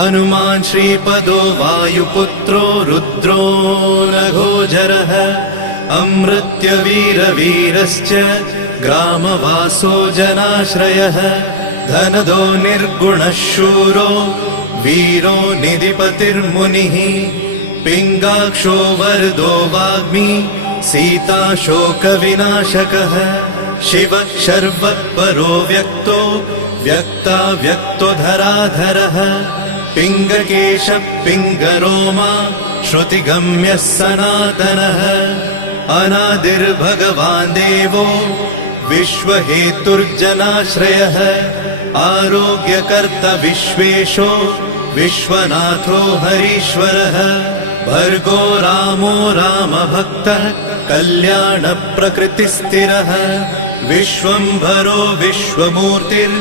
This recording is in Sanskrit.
हनुमान् श्रीपदो वायुपुत्रो रुद्रो नघोजरः अमृत्यवीरवीरश्च ग्रामवासो जनाश्रयः धनदो निर्गुणः शूरो वीरो निधिपतिर्मुनिः पिङ्गाक्षो वरदो वाग्मी सीता शोकविनाशकः शिवः शर्वपरो व्यक्तो व्यक्तो धराधरः पिङ्गकेशः पिङ्गरोमा श्रुतिगम्यः सनातनः अनादिर्भगवान् देवो विश्वहेतुर्जनाश्रयः आरोग्यकर्ता विश्वेशो विश्वनाथो हरीश्वरः भर्गो रामो रामभक्तः कल्याणप्रकृतिस्थिरः विश्वम्भरो विश्वमूर्तिर्